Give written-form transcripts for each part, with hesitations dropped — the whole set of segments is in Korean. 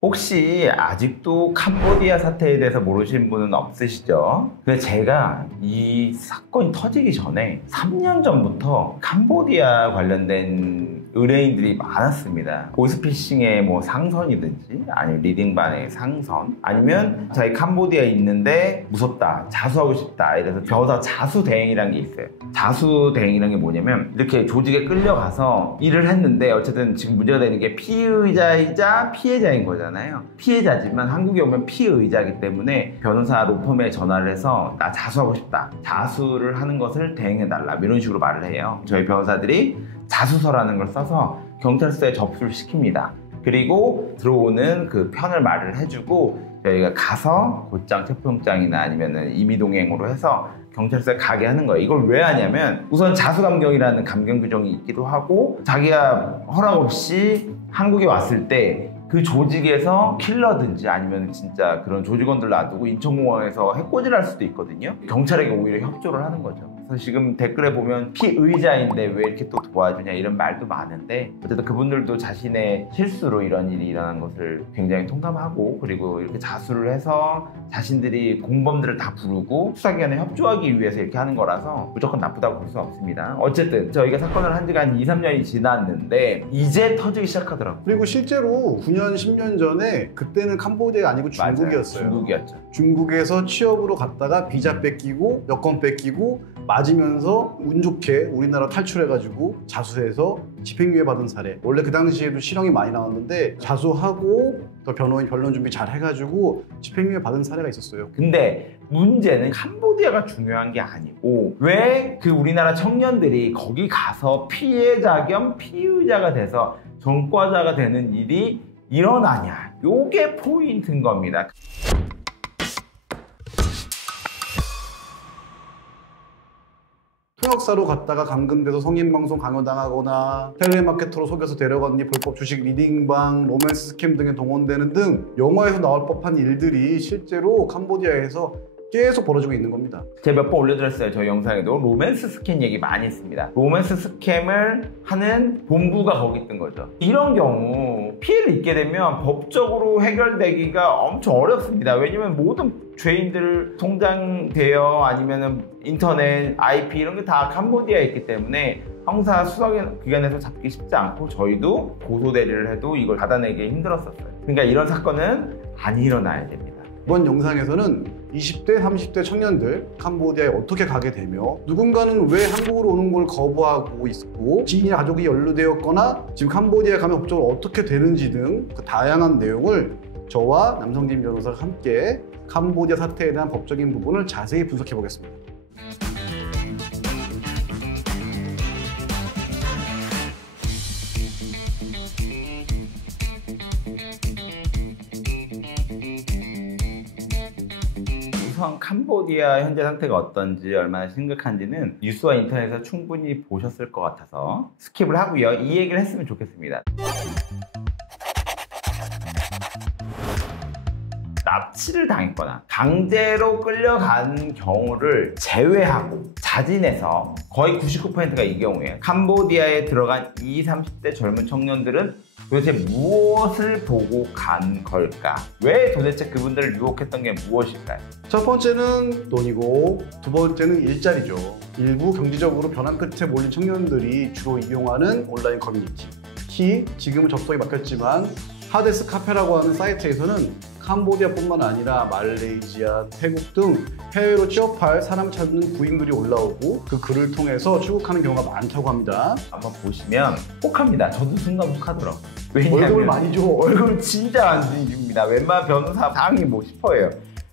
혹시 아직도 캄보디아 사태에 대해서 모르시는 분은 없으시죠? 근데 제가 이 사건이 터지기 전에 3년 전부터 캄보디아 관련된 의뢰인들이 많았습니다. 보이스피싱의 뭐 상선이든지 아니면 리딩반의 상선, 아니면 저희 캄보디아에 있는데 무섭다, 자수하고 싶다, 이래서 변호사 자수 대행이라는 게 있어요. 자수 대행이라는 게 뭐냐면 이렇게 조직에 끌려가서 일을 했는데 어쨌든 지금 문제가 되는 게 피의자이자 피해자인 거잖아요. 피해자지만 한국에 오면 피의자이기 때문에 변호사 로펌에 전화를 해서 나 자수하고 싶다, 자수를 하는 것을 대행해달라, 이런 식으로 말을 해요. 저희 변호사들이 자수서라는 걸 써서 경찰서에 접수를 시킵니다. 그리고 들어오는 그 편을 말을 해주고 저희가 가서 곧장 체포영장이나 아니면 임의동행으로 해서 경찰서에 가게 하는 거예요. 이걸 왜 하냐면 우선 자수감경이라는 감경 규정이 있기도 하고, 자기가 허락 없이 한국에 왔을 때 그 조직에서 킬러든지 아니면 진짜 그런 조직원들 놔두고 인천공항에서 해코지를 할 수도 있거든요. 경찰에게 오히려 협조를 하는 거죠. 그래서 지금 댓글에 보면 피의자인데 왜 이렇게 또 도와주냐 이런 말도 많은데, 어쨌든 그분들도 자신의 실수로 이런 일이 일어난 것을 굉장히 통감하고, 그리고 이렇게 자수를 해서 자신들이 공범들을 다 부르고 수사기관에 협조하기 위해서 이렇게 하는 거라서 무조건 나쁘다고 볼 수 없습니다. 어쨌든 저희가 사건을 한 지가 한 2, 3년이 지났는데 이제 터지기 시작하더라고요. 그리고 실제로 9년, 10년 전에 그때는 캄보디아가 아니고 중국이었어요. 맞아요. 중국이었죠. 중국에서 취업으로 갔다가 비자 뺏기고 여권 뺏기고 맞으면서 운 좋게 우리나라 탈출해가지고 자수해서 집행유예 받은 사례. 원래 그 당시에도 실형이 많이 나왔는데 자수하고 또 변호인 변론 준비 잘 해가지고 집행유예 받은 사례가 있었어요. 근데 문제는 캄보디아가 중요한 게 아니고 왜 그 우리나라 청년들이 거기 가서 피해자 겸 피의자가 돼서 전과자가 되는 일이 일어나냐, 요게 포인트인 겁니다. 통역사로 갔다가 감금돼서 성인방송 강요당하거나 텔레마케터로 속여서 데려갔니 불법 주식 리딩방, 로맨스 스캠 등에 동원되는 등 영화에서 나올 법한 일들이 실제로 캄보디아에서 계속 벌어지고 있는 겁니다. 제가 몇 번 올려드렸어요. 저희 영상에도 로맨스 스캠 얘기 많이 했습니다. 로맨스 스캠을 하는 본부가 거기 있던 거죠. 이런 경우 피해를 입게 되면 법적으로 해결되기가 엄청 어렵습니다. 왜냐면 모든 죄인들 통장 대여 아니면 인터넷, IP 이런 게 다 캄보디아에 있기 때문에 형사 수사기관에서 잡기 쉽지 않고 저희도 고소 대리를 해도 이걸 받아내기 힘들었었어요. 그러니까 이런 사건은 안 일어나야 됩니다. 이번 영상에서는 20대, 30대 청년들 캄보디아에 어떻게 가게 되며 누군가는 왜 한국으로 오는 걸 거부하고 있고 지인이나 가족이 연루되었거나 지금 캄보디아에 가면 법적으로 어떻게 되는지 등 그 다양한 내용을 저와 남성진 변호사가 함께 캄보디아 사태에 대한 법적인 부분을 자세히 분석해 보겠습니다. 우선 캄보디아 현재 상태가 어떤지, 얼마나 심각한지는 뉴스와 인터넷에서 충분히 보셨을 것 같아서 스킵을 하고요. 이 얘기를 했으면 좋겠습니다. 납치를 당했거나 강제로 끌려간 경우를 제외하고 자진해서 거의 99%가 이 경우예요. 캄보디아에 들어간 20, 30대 젊은 청년들은 도대체 무엇을 보고 간 걸까? 왜 도대체 그분들을 유혹했던 게 무엇일까요? 첫 번째는 돈이고 두 번째는 일자리죠. 일부 경제적으로 변화 끝에 몰린 청년들이 주로 이용하는 온라인 커뮤니티. 특히 지금은 접속이 막혔지만 하데스 카페라고 하는 사이트에서는 캄보디아뿐만 아니라 말레이시아, 태국 등 해외로 취업할 사람을 찾는 구인글이 올라오고 그 글을 통해서 출국하는 경우가 많다고 합니다. 한번 보시면 혹합니다. 저도 순간 혹하더라고요. 왜냐면 월급을 많이 줘. 월급을 진짜 안 줍니다. 웬만한 변호사 상위 뭐 싶어요.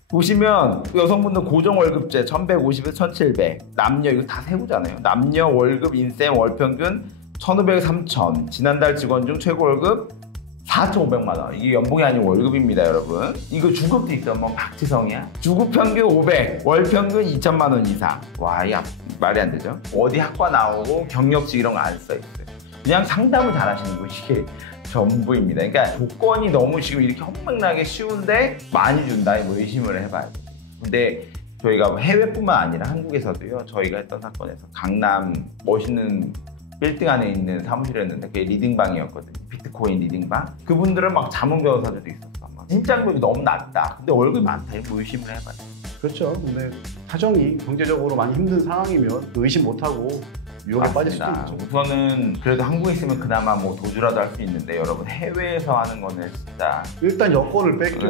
보시면 여성분들 고정월급제 1150에서 1700, 남녀 이거 다 세우잖아요. 남녀 월급 인생 월평균 1500에서 3000, 지난달 직원 중 최고 월급 4,500만 원. 이게 연봉이 아니고 월급입니다, 여러분. 이거 주급도 있어. 뭐 박지성이야? 주급 평균 500, 월 평균 2천만 원 이상. 와, 이 말이 안 되죠? 어디 학과 나오고 경력직 이런 거 안 써 있어요. 그냥 상담을 잘하시는 거 이게 전부입니다. 그러니까 조건이 너무 지금 이렇게 험맹나게 쉬운데 많이 준다, 이거 의심을 해봐야 돼. 근데 저희가 해외뿐만 아니라 한국에서도요, 저희가 했던 사건에서 강남 멋있는 빌딩 안에 있는 사무실이었는데 그게 리딩방이었거든요. 비트코인 리딩방. 그분들은 막 자문 변호사들도 있었어. 진짜금액이 너무 낮다. 근데 월급이 많다. 이거 의심을 해봐요. 그렇죠. 근데 사정이 경제적으로 많이 힘든 상황이면 의심 못하고 유혹에 빠질 수도 맞습니다. 있죠. 우선은 그래도 한국에 있으면 그나마 뭐 도주라도 할 수 있는데 여러분 해외에서 하는 거는 진짜 일단 여권을 뺏겨.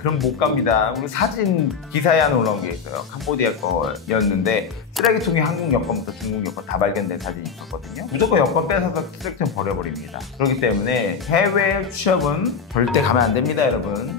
그럼 못 갑니다. 우리 사진 기사에 하나 올라온 게 있어요. 캄보디아 거였는데 쓰레기통에 한국 여권부터 중국 여권 다 발견된 사진이 있었거든요. 무조건 여권 뺏어서 쓰레기통 버려버립니다. 그렇기 때문에 해외 취업은 절대 가면 안 됩니다, 여러분.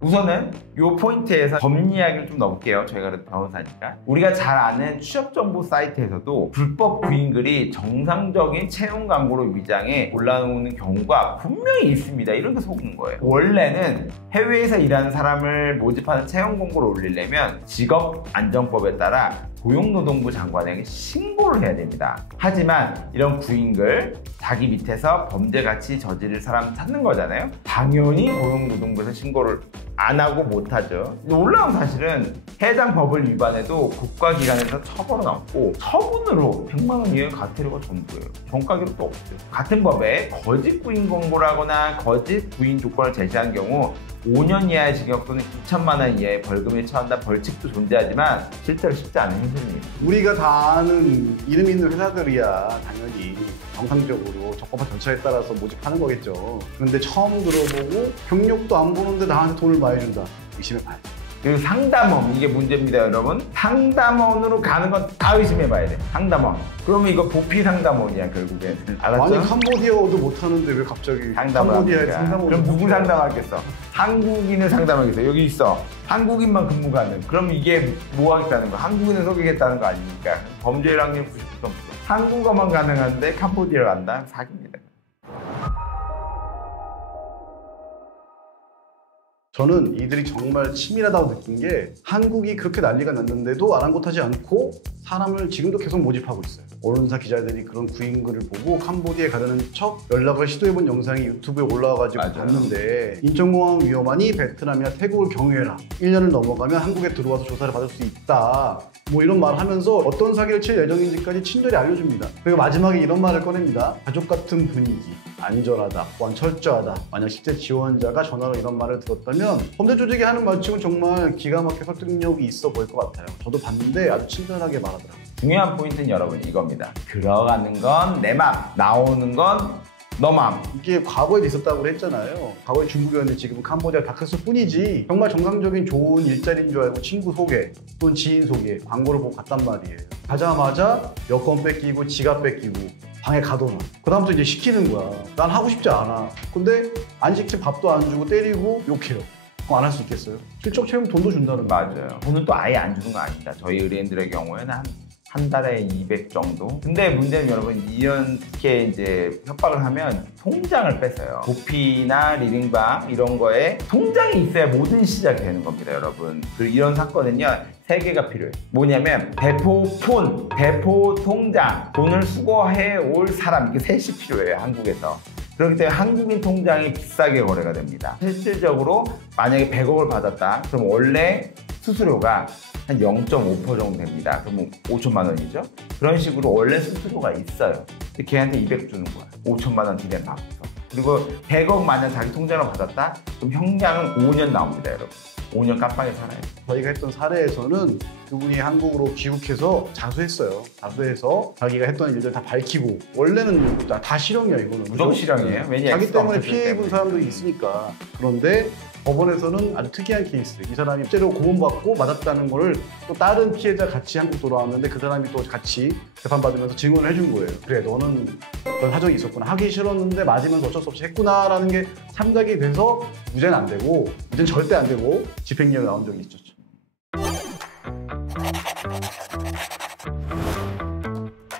우선은 이 포인트에서 법 이야기를 좀 넣을게요. 저희가 그래도 변호사니까. 우리가 잘 아는 취업정보 사이트에서도 불법 구인글이 정상적인 채용 광고로 위장해 올라오는 경우가 분명히 있습니다. 이렇게 속은 거예요. 원래는 해외에서 일하는 사람을 모집하는 채용 공고를 올리려면 직업안정법에 따라 고용노동부 장관에게 신고를 해야 됩니다. 하지만 이런 구인글, 자기 밑에서 범죄같이 저지를 사람 찾는 거잖아요. 당연히 고용노동부에서 신고를 안 하고 못하죠. 놀라운 사실은 해당 법을 위반해도 국가기관에서 처벌은 없고 처분으로 100만 원 이하의 과태료가 전부예요. 전가 기록도 없어요. 같은 법에 거짓 구인 공고라거나 거짓 구인 조건을 제시한 경우 5년 이하의 징역 또는 9천만 원 이하의 벌금에 처한다 벌칙도 존재하지만 실제로 쉽지 않은 현실입니다. 우리가 다 아는 이름 있는 회사들이야 당연히 정상적으로 적법한 절차에 따라서 모집하는 거겠죠. 그런데 처음 들어보고 경력도 안 보는데 나한테 돈을 많이 준다. 의심해봐야죠. 그리고 상담원, 이게 문제입니다, 여러분. 상담원으로 가는 건 다 의심해봐야 돼. 상담원. 그러면 이거 보피 상담원이야, 결국엔. 알았죠? 아니 캄보디아어도 못하는데 왜 갑자기 캄보디아에 상담원? 그럼 누구 상담하겠어? 한국인을 상담하겠어. 여기 있어. 한국인만 근무 가능. 그럼 이게 뭐 하겠다는 거야? 한국인을 속이겠다는 거 아닙니까? 범죄율 확률 90%. 한국어만 가능한데 캄보디아를 간다? 사기입니다. 저는 이들이 정말 치밀하다고 느낀 게 한국이 그렇게 난리가 났는데도 아랑곳하지 않고 사람을 지금도 계속 모집하고 있어요. 언론사 기자들이 그런 구인글을 보고 캄보디아에 가려는 척 연락을 시도해본 영상이 유튜브에 올라와가지고 맞아요. 봤는데 인천공항 위험하니 베트남이나 태국을 경유해라. 1년을 넘어가면 한국에 들어와서 조사를 받을 수 있다. 뭐 이런 말을 하면서 어떤 사기를 칠 예정인지까지 친절히 알려줍니다. 그리고 마지막에 이런 말을 꺼냅니다. 가족 같은 분위기, 안전하다, 또한 철저하다. 만약 실제 지원자가 전화로 이런 말을 들었다면 범죄 조직이 하는 말씀은 정말 기가 막혀 설득력이 있어 보일 것 같아요. 저도 봤는데 아주 친절하게 말하더라고요. 중요한 포인트는 여러분 이겁니다. 들어가는 건 내 맘, 나오는 건 너 맘. 이게 과거에도 있었다고 했잖아요. 과거에 중국이었는데 지금은 캄보디아 다크스 뿐이지 정말 정상적인 좋은 일자리인 줄 알고 친구 소개 또는 지인 소개 광고를 보고 갔단 말이에요. 가자마자 여권 뺏기고 지갑 뺏기고 방에 가둬놔. 그 다음부터 이제 시키는 거야. 난 하고 싶지 않아. 근데 안 시키면 밥도 안 주고 때리고 욕해요. 그럼 안 할 수 있겠어요? 실적 채우면 돈도 준다는 거예요. 맞아요. 돈은 또 아예 안 주는 거 아닙니다. 저희 의뢰인들의 경우에는 한 달에 200 정도? 근데 문제는 여러분 이렇게 이제 협박을 하면 통장을 뺏어요. 도피나 리딩방 이런 거에 통장이 있어야 모든 시작이 되는 겁니다, 여러분. 그리고 이런 사건은요 3개가 필요해요. 뭐냐면 대포폰, 대포통장, 돈을 수거해 올 사람 이게 셋이 필요해요, 한국에서. 그렇기 때문에 한국인 통장이 비싸게 거래가 됩니다. 실질적으로 만약에 100억을 받았다. 그럼 원래 수수료가 한 0.5% 정도 됩니다. 그럼 5천만 원이죠. 그런 식으로 원래 수수료가 있어요. 근데 걔한테 200 주는 거야. 5천만 원 기대 받고서. 그리고 100억 만약 자기 통장으로 받았다? 그럼 형량은 5년 나옵니다, 여러분. 5년 깜빵에 살아요. 저희가 했던 사례에서는 그분이 한국으로 귀국해서 자수했어요. 자수해서 자기가 했던 일들 다 밝히고 원래는 다 실형이야 이거는. 무조건 실형이에요. 왜냐면 자기 때문에 피해 입은 사람들이 있으니까. 그런데 법원에서는 아주 특이한 케이스. 이 사람이 실제로 고문받고 맞았다는 거를 또 다른 피해자 같이 한국 돌아왔는데 그 사람이 또 같이 재판받으면서 증언을 해준 거예요. 그래 너는 그런 사정이 있었구나. 하기 싫었는데 맞으면서 어쩔 수 없이 했구나라는 게 참작이 돼서 무죄는 안 되고 무죄는 절대 안 되고 집행유예 나온 적이 있었죠.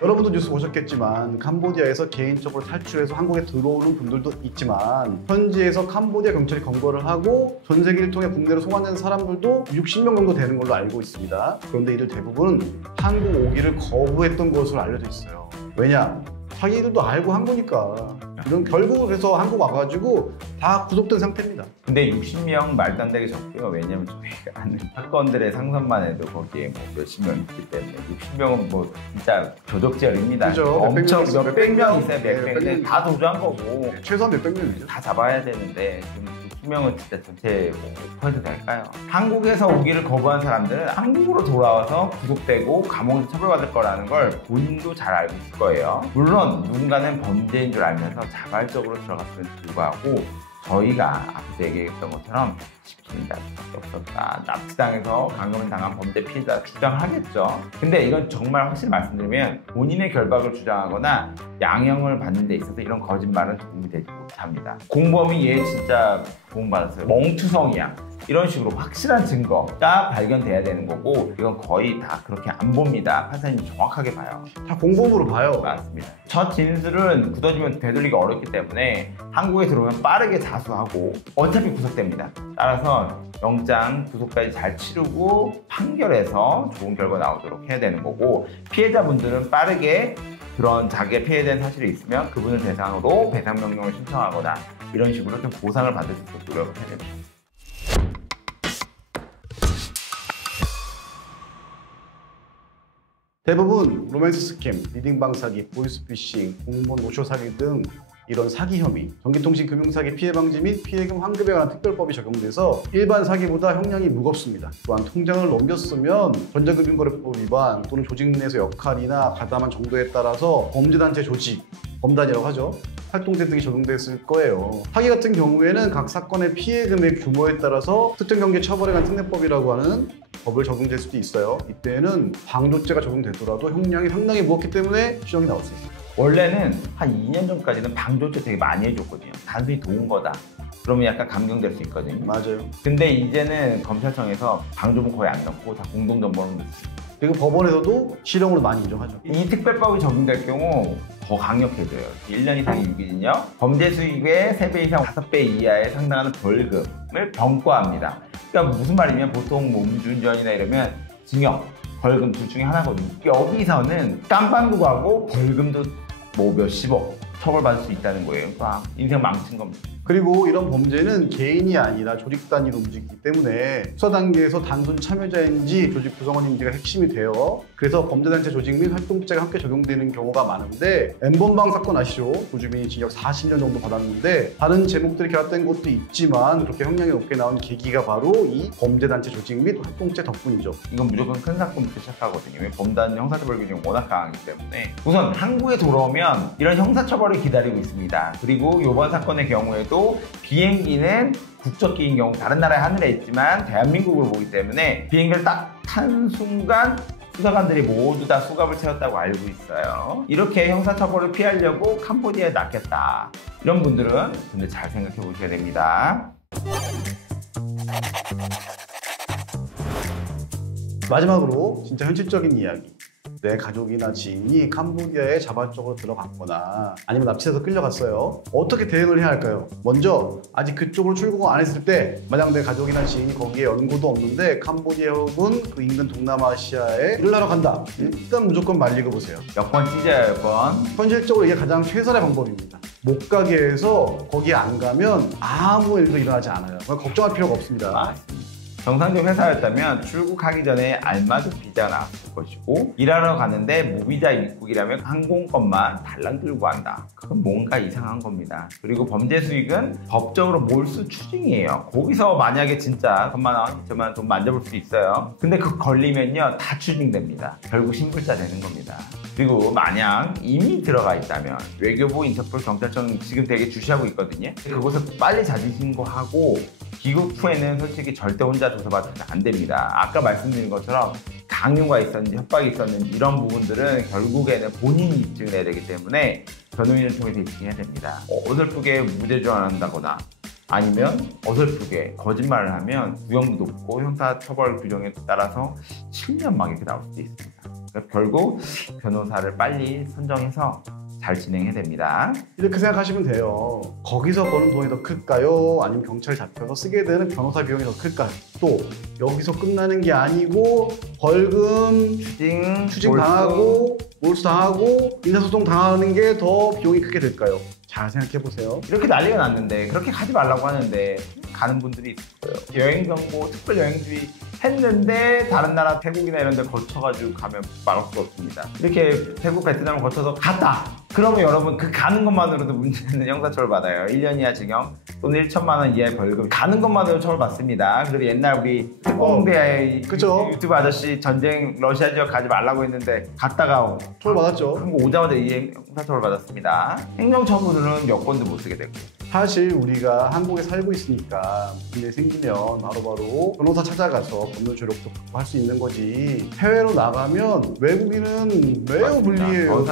여러분도 뉴스 보셨겠지만 캄보디아에서 개인적으로 탈출해서 한국에 들어오는 분들도 있지만 현지에서 캄보디아 경찰이 검거를 하고 전세기를 통해 국내로 송환된 사람들도 60명 정도 되는 걸로 알고 있습니다. 그런데 이들 대부분은 한국 오기를 거부했던 것으로 알려져 있어요. 왜냐? 자기들도 알고 한 거니까. 이런 결국 그래서 한국 와가지고 다 구속된 상태입니다. 근데 60명 말도 안 되게 적고요. 왜냐면 저희가 하는 사건들의 상상만 해도 거기에 뭐 몇십 명 있기 때문에 60명은 뭐 진짜 조적지열입니다. 그죠. 엄청 몇백 명 몇백 명 있어요. 몇백 명 다 도주한 거고 최소한 몇백 명이죠. 다 잡아야 되는데 지금 60명은 진짜 전체 뭐 5% 될까요? 한국에서 오기를 거부한 사람들은 한국으로 돌아와서 구속되고 감옥에서 처벌받을 거라는 걸 본인도 잘 알고 있을 거예요. 물론 누군가는 범죄인 줄 알면서 자발적으로 들어갔음에도 불구하고 저희가 앞서 얘기했던 것처럼 시키는 자밖에 없었다. 납치당해서 감금을 당한 범죄 피해자 주장하겠죠. 근데 이건 정말 확실히 말씀드리면 본인의 결박을 주장하거나 양형을 받는 데 있어서 이런 거짓말은 도움이 되지 못합니다. 공범이 얘 진짜 도움받았어요. 멍투성이야. 이런 식으로 확실한 증거가 발견돼야 되는 거고 이건 거의 다 그렇게 안 봅니다. 판사님이 정확하게 봐요. 다 공범으로 봐요. 맞습니다. 첫 진술은 굳어지면 되돌리기 어렵기 때문에 한국에 들어오면 빠르게 자수하고 어차피 구속됩니다. 따라서 영장 구속까지 잘 치르고 판결해서 좋은 결과 나오도록 해야 되는 거고 피해자분들은 빠르게 그런 자기가 피해된 사실이 있으면 그분을 대상으로 배상 명령을 신청하거나 이런 식으로 좀 보상을 받을 수 있도록 노력을 해야 됩니다. 대부분 로맨스 스캠, 리딩방 사기, 보이스피싱, 공무원 노쇼 사기 등 이런 사기 혐의, 전기통신 금융사기 피해 방지 및 피해금 환급에 관한 특별법이 적용돼서 일반 사기보다 형량이 무겁습니다. 또한 통장을 넘겼으면 전자금융거래법 위반 또는 조직 내에서 역할이나 가담한 정도에 따라서 범죄단체 조직, 범단이라고 하죠. 활동제 등이 적용됐을 거예요. 사기 같은 경우에는 각 사건의 피해 금액 규모에 따라서 특정경제 처벌에 관한 특례법이라고 하는 법을 적용될 수도 있어요. 이때는 방조죄가 적용되더라도 형량이 상당히 무겁기 때문에 추정이 나올 수 있습니다. 원래는 한 2년 전까지는 방조죄 되게 많이 해줬거든요. 단순히 도운 거다. 그러면 약간 감경될 수 있거든요. 맞아요. 근데 이제는 검찰청에서 방조문 거의 안 넣고 다 공동정범으로 넣습니다. 그리고 법원에서도 실형으로 많이 인정하죠. 이 특별법이 적용될 경우 더 강력해져요. 1년 이상의 유기징역, 범죄 수익의 3배 이상 5배 이하에 상당하는 벌금을 병과합니다. 그러니까 무슨 말이냐면 보통 뭐 음주운전이나 이러면 징역, 벌금 둘 중에 하나거든요. 여기서는 깜빵도 가고 벌금도 뭐 몇십억 처벌받을 수 있다는 거예요. 그러니까 인생 망친 겁니다. 그리고 이런 범죄는 개인이 아니라 조직 단위로 움직이기 때문에 수사 단계에서 단순 참여자인지 조직 구성원인지가 핵심이 돼요. 그래서 범죄단체 조직 및 활동죄가 함께 적용되는 경우가 많은데 N번방 사건 아시죠? 조주민이 징역 40년 정도 받았는데 다른 제목들이 결합된 것도 있지만 그렇게 형량이 높게 나온 계기가 바로 이 범죄단체 조직 및 활동죄 덕분이죠. 이건 무조건 큰 사건부터 시작하거든요. 범단 형사처벌 규정이 워낙 강하기 때문에 우선 한국에 돌아오면 이런 형사처벌이 기다리고 있습니다. 그리고 이번 사건의 경우에도 비행기는 국적기인 경우 다른 나라의 하늘에 있지만 대한민국으로 보기 때문에 비행기를 딱 탄 순간 수사관들이 모두 다 수갑을 채웠다고 알고 있어요. 이렇게 형사처벌을 피하려고 캄보디아에 낚였다. 이런 분들은 근데 잘 생각해 보셔야 됩니다. 마지막으로 진짜 현실적인 이야기. 내 가족이나 지인이 캄보디아에 자발적으로 들어갔거나 아니면 납치해서 끌려갔어요. 어떻게 대응을 해야 할까요? 먼저 아직 그쪽으로 출국을 안 했을 때 만약 내 가족이나 지인이 거기에 연고도 없는데 캄보디아 혹은 그 인근 동남아시아에 일을 하러 간다. 일단 무조건 말리고 보세요. 여권 찢어요, 여권. 현실적으로 이게 가장 최선의 방법입니다. 못 가게 해서 거기에 안 가면 아무 일도 일어나지 않아요. 걱정할 필요가 없습니다. 맞습니다. 정상적 회사였다면 출국하기 전에 알맞은 비자가 나왔을 것이고 일하러 가는데 무비자 입국이라면 항공권만 달랑 들고 간다. 그건 뭔가 이상한 겁니다. 그리고 범죄 수익은 법적으로 몰수 추징이에요. 거기서 만약에 진짜 1,000만 원, 2,000만 원 돈 만져볼 수 있어요. 근데 그 걸리면요 다 추징됩니다. 결국 신불자 되는 겁니다. 그리고 만약 이미 들어가 있다면 외교부, 인터폴, 경찰청 지금 되게 주시하고 있거든요. 그곳에 빨리 자진 신고하고 귀국 후에는 솔직히 절대 혼자 조사받으면 안 됩니다. 아까 말씀드린 것처럼 강요가 있었는지 협박이 있었는지 이런 부분들은 결국에는 본인이 입증을 해야 되기 때문에 변호인을 통해서 입증해야 됩니다. 어설프게 무죄 주장한다거나 아니면 어설프게 거짓말을 하면 구형도 높고 형사처벌 규정에 따라서 7년 막 이렇게 나올 수도 있습니다. 그러니까 결국 변호사를 빨리 선정해서 잘 진행해야 됩니다. 이렇게 생각하시면 돼요. 거기서 버는 돈이 더 클까요? 아니면 경찰 잡혀서 쓰게 되는 변호사 비용이 더 클까요? 또 여기서 끝나는 게 아니고 벌금, 추징 당하고 몰수 당하고 인사소송 당하는 게 더 비용이 크게 될까요? 잘 생각해 보세요. 이렇게 난리가 났는데 그렇게 가지 말라고 하는데 가는 분들이 있어요. 여행정보 특별 여행주의 했는데 다른 나라 태국이나 이런 데 거쳐가지고 가면 막을 수 없습니다. 이렇게 태국, 베트남을 거쳐서 갔다! 그러면 여러분 그 가는 것만으로도 문제는 형사처벌 받아요. 1년 이하 징역 또는 1천만 원 이하의 벌금. 가는 것만으로 처벌받습니다. 그리고 옛날 우리 특공대의 그쵸? 유튜브 아저씨 전쟁 러시아 지역 가지 말라고 했는데 갔다가 처벌받았죠. 한국 오자마자 이 형사처벌 받았습니다. 행정처분으로는 여권도 못 쓰게 되고. 사실 우리가 한국에 살고 있으니까 문제 생기면 바로바로 변호사 찾아가서 법률 조력도 받고 할 수 있는 거지. 해외로 나가면 외국인은 매우 불리해요.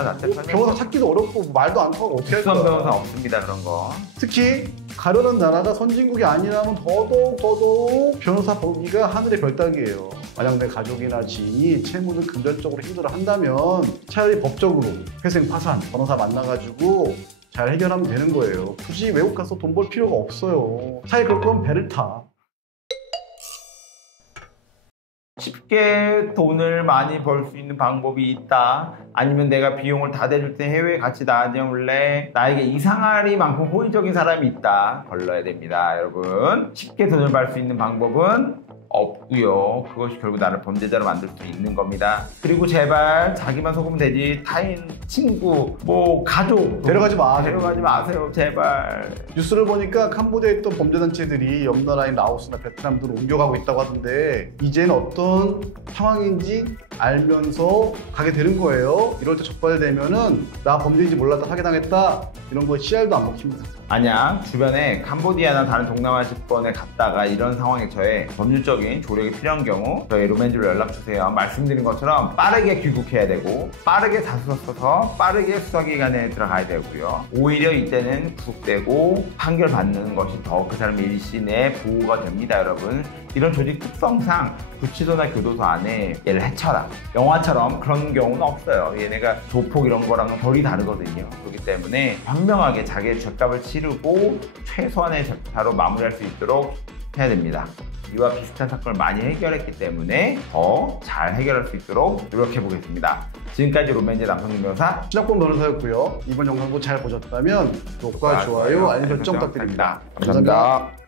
변호사 찾기도 어렵고 말도 안 통하고 어떻게 할 거야. 변호사 없습니다 그런 거. 특히 가려는 나라가 선진국이 아니라면 더더욱 변호사 범위가 하늘의 별따기예요. 만약 내 가족이나 지인이 채무를 금전적으로 힘들어 한다면 차라리 법적으로 회생 파산 변호사 만나가지고 잘 해결하면 되는 거예요. 굳이 외국 가서 돈 벌 필요가 없어요. 차라리 그럴 거면 배를 타. 쉽게 돈을 많이 벌 수 있는 방법이 있다. 아니면 내가 비용을 다 대줄 때 해외에 같이 다녀올래? 나에게 이상하리만큼 호의적인 사람이 있다. 걸러야 됩니다, 여러분. 쉽게 돈을 벌 수 있는 방법은 없고요. 그것이 결국 나를 범죄자로 만들 수 있는 겁니다. 그리고 제발 자기만 속으면 되지 타인, 친구, 뭐 가족 데려가지 마. 데려가지 마세요, 제발. 뉴스를 보니까 캄보디아에 있던 범죄단체들이 옆 나라인 라오스나 베트남으로 옮겨가고 있다고 하던데 이제는 어떤 상황인지 알면서 가게 되는 거예요. 이럴 때 적발되면은 나 범죄인지 몰랐다 사기당했다 이런 거 씨알도 안 먹힙니다. 만약 주변에 캄보디아나 다른 동남아시권에 갔다가 이런 상황에 저의 법률적인 조력이 필요한 경우 저희 로맨즈로 연락주세요. 말씀드린 것처럼 빠르게 귀국해야 되고 빠르게 자수서 써서 빠르게 수사기관에 들어가야 되고요. 오히려 이때는 구속되고 판결받는 것이 더 그 사람 일신의 보호가 됩니다, 여러분. 이런 조직 특성상 구치소나 교도소 안에 얘를 해쳐라. 영화처럼 그런 경우는 없어요. 얘네가 조폭 이런 거랑은 결이 다르거든요. 그렇기 때문에 현명하게 자기의 죄값을 치르고 최소한의 절차로 마무리할 수 있도록 해야 됩니다. 이와 비슷한 사건을 많이 해결했기 때문에 더 잘 해결할 수 있도록 노력해 보겠습니다. 지금까지 로맨즈 남성민 변호사 신학범 변호사였고요. 이번 영상도 잘 보셨다면 구독과 좋아요, 알림 설정 부탁드립니다. 감사합니다.